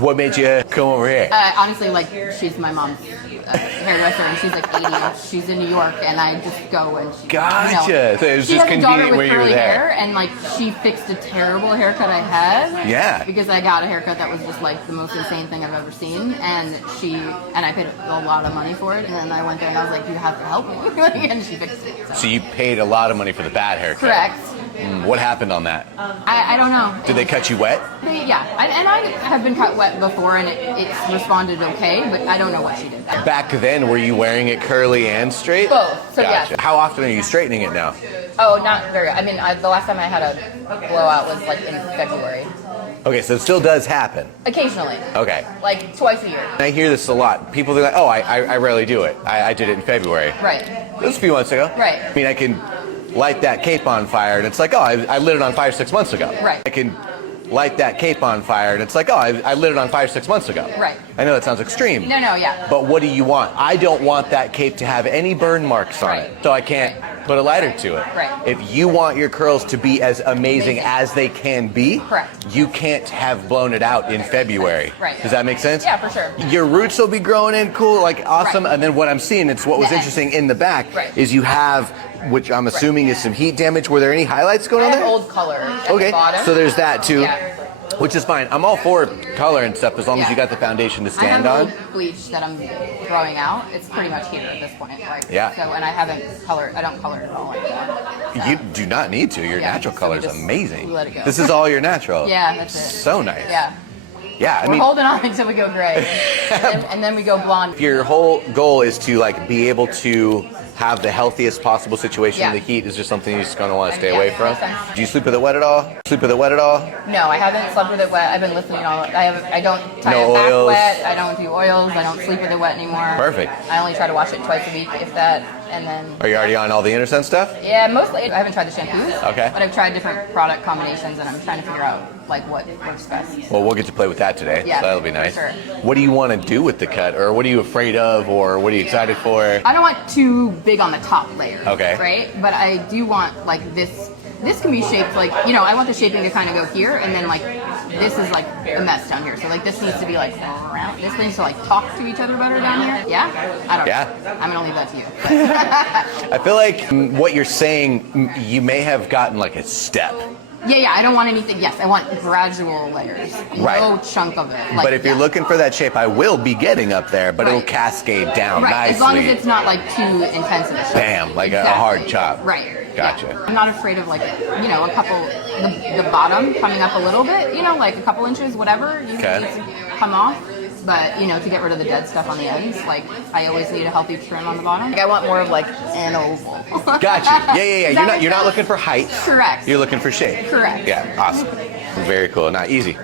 What made you come over here? Honestly, like, she's my mom's hairdresser, and she's like 80, and she's in New York, and I just go and she, Gotcha. So it was she just has a daughter convenient with when you were curly there. hair, and like she fixed a terrible haircut I had. Yeah. Because I got a haircut that was just like the most insane thing I've ever seen, and I paid a lot of money for it, and then I went there and I was like, you have to help me, and she fixed it. So you paid a lot of money for the bad haircut. Correct. What happened on that? I don't know. Did they cut you wet? Yeah, and I have been cut wet before, and it's responded okay, but I don't know what she did. Back then, were you wearing it curly and straight? Both. So gotcha. yes. How often are you straightening it now? Oh, not very. I mean, the last time I had a blowout was like in February. Okay, so it still does happen. Occasionally. Okay. Like twice a year. I hear this a lot. People are like, oh, I rarely do it. I did it in February. Right. It was a few months ago. Right. I mean, I can light that cape on fire, and it's like, oh, I lit it on fire 6 months ago. Right. I can light that cape on fire, and it's like, oh, I lit it on fire 6 months ago. Right. I know that sounds extreme. No, yeah. But what do you want? I don't want that cape to have any burn marks on it, so I can't put a lighter to it. Right. If you want your curls to be as amazing as they can be, correct, you can't have blown it out in February. Right. Does that make sense? Yeah, for sure. Your roots will be growing in cool, like awesome, right, and then what I'm seeing, it's what was interesting in the back, right, is you have, which I'm assuming is some heat damage. Were there any highlights going on there? Old color at okay, the bottom. so there's that too. Yeah. Which is fine. I'm all for color and stuff as long as you got the foundation to stand I have on. old bleach that I'm throwing out. It's pretty much here at this point. Like, yeah. So, and I haven't colored. I don't color it at all anymore. So. You do not need to. Your natural color is amazing. Let it go. This is all your natural. Yeah, that's it. So nice. Yeah. Yeah, We're holding on until we go gray, and then we go blonde. Your whole goal is to like be able to have the healthiest possible situation. Yeah. The heat is just something you're just going to want to stay away from. Do you sleep with it wet at all? Sleep with it wet at all? No, I haven't slept with it wet. I've been listening all. I don't tie no it back oils. Wet. I don't do oils. I don't sleep with it wet anymore. Perfect. I only try to wash it twice a week, if that, and then. Are you already on all the Innocent stuff? Yeah, mostly. I haven't tried the shampoos. Okay. But I've tried different product combinations, and I'm trying to figure out like what works best. Well, we'll get to play with that today. Yeah, so that'll be nice. For sure. What do you want to do with the cut, or what are you afraid of, or what are you excited for? I don't want too big on the top layer. Okay. Right? But I do want like this. This can be shaped like, I want the shaping to kind of go here, and then like this is like a mess down here. So like this needs to be like around. This needs to like talk to each other better down here. Yeah? I don't know. I'm gonna leave that to you. I feel like what you're saying, you may have gotten like a step. Yeah, I don't want anything. Yes, I want gradual layers. Right. No chunk of it. Like, but if you're looking for that shape, I will be getting up there, but it'll Right. cascade down right. nicely. As long as it's not like too intense of a shape. Bam, like a hard chop. Right. Gotcha. Yeah. I'm not afraid of like, a couple, the bottom coming up a little bit, like a couple inches, whatever. You need to come off. But, to get rid of the dead stuff on the ends, like, I always need a healthy trim on the bottom. Like, I want more of, like, an oval. Gotcha. Yeah. You're not looking for height. Correct. You're looking for shape. Correct. Yeah, awesome. Very cool. Not easy.